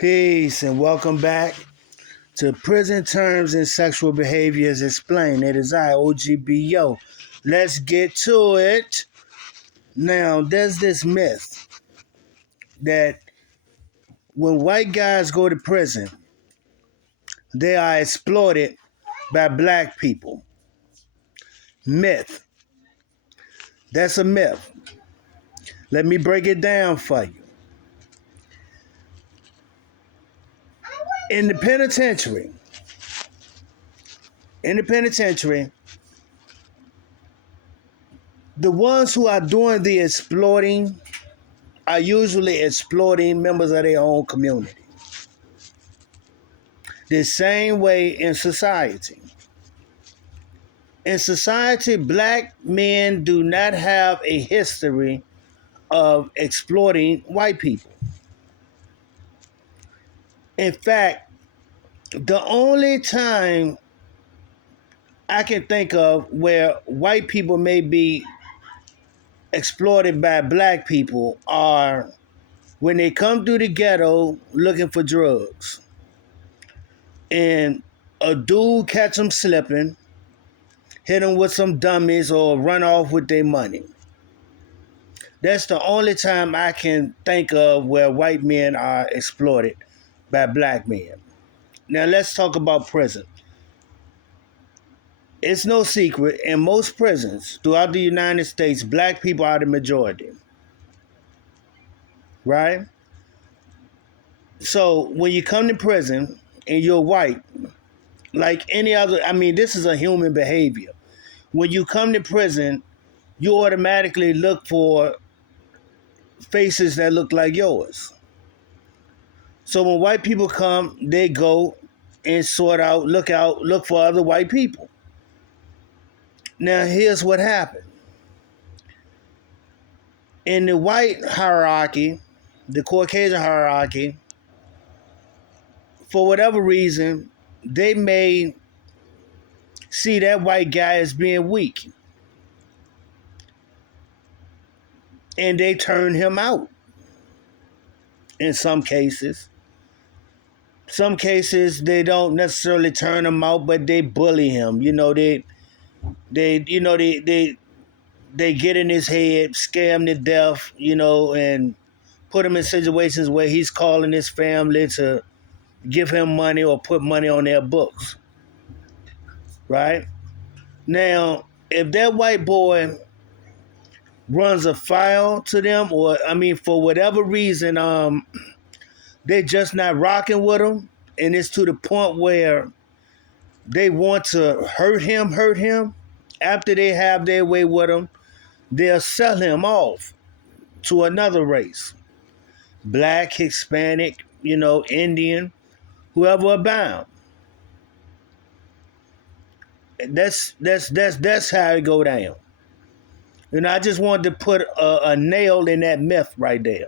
Peace and welcome back to Prison Terms and Sexual Behaviors Explained. It is I, O.G.B.O. Let's get to it. Now, there's this myth that when white guys go to prison, they are exploited by black people. Myth. That's a myth. Let me break it down for you. In the penitentiary, the ones who are doing the exploiting are usually exploiting members of their own community. The same way in society. In society, black men do not have a history of exploiting white people. In fact, the only time I can think of where white people may be exploited by black people are when they come through the ghetto looking for drugs. And a dude catch them slipping, hit them with some dummies, or run off with their money. That's the only time I can think of where white men are exploited by black men. Now let's talk about prison. It's no secret, in most prisons throughout the United States, black people are the majority. Right? So when you come to prison and you're white, like any other, this is a human behavior. When you come to prison, you automatically look for faces that look like yours. So when white people come, they go and look for other white people. Now here's what happened. In the white hierarchy, the Caucasian hierarchy, for whatever reason, they may see that white guy as being weak. And they turn him out. In some cases. Some cases they don't necessarily turn him out, but they bully him. They get in his head, scare him to death, and put him in situations where he's calling his family to give him money or put money on their books. Right? Now, if that white boy runs a file to them, or for whatever reason, they're just not rocking with him, and it's to the point where they want to hurt him, after they have their way with him, they'll sell him off to another race. Black, Hispanic, Indian, whoever abound. That's how it go down. I just wanted to put a nail in that myth right there.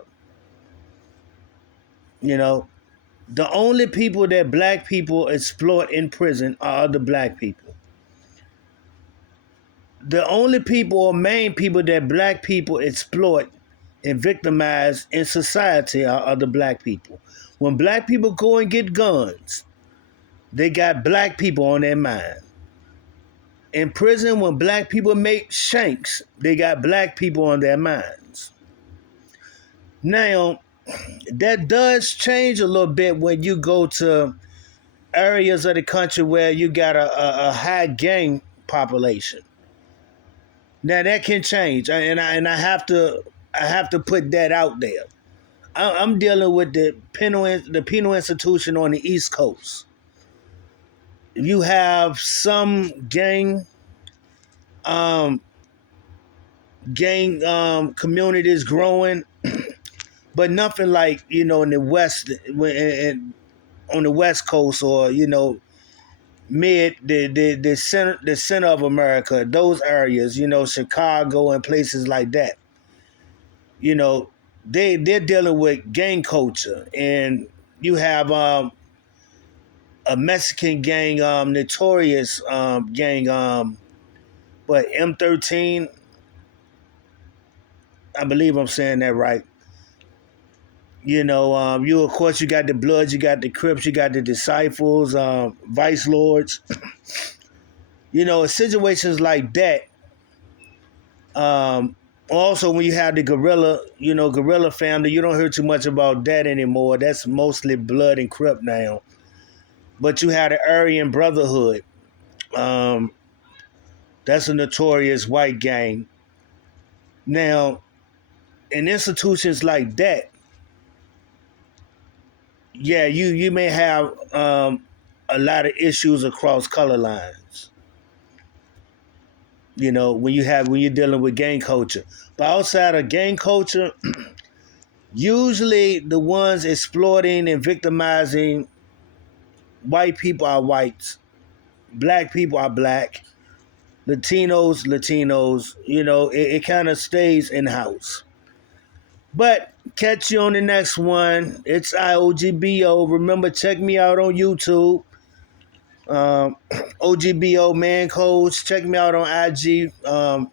The only people that black people exploit in prison are other black people. The only people or main people that black people exploit and victimize in society are other black people. When black people go and get guns, they got black people on their mind. In prison, when black people make shanks, they got black people on their minds. Now, that does change a little bit when you go to areas of the country where you got a high gang population. Now that can change, and I have to put that out there. I'm dealing with the penal institution on the East Coast. You have some gang communities growing, but nothing like in the West, on the West Coast, or mid the center of America, those areas, Chicago and places like that. They're dealing with gang culture, and you have a Mexican gang, notorious gang, but M13. I believe I'm saying that right. You of course you got the Bloods, you got the Crips, you got the Disciples, Vice Lords. In situations like that, also when you have the guerrilla family, you don't hear too much about that anymore. That's mostly Blood and Crip now. But you had the Aryan Brotherhood. Um, that's a notorious white gang. Now, in institutions like that, yeah, you may have a lot of issues across color lines. When you're dealing with gang culture. But outside of gang culture, usually the ones exploiting and victimizing white people are whites, black people are black, Latinos. It kind of stays in house. But catch you on the next one. It's O.G.B.O. Remember, check me out on YouTube. Um, O.G.B.O. Man Codes. Check me out on IG.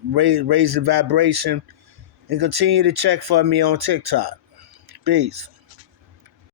Raise the vibration. And continue to check for me on TikTok. Peace.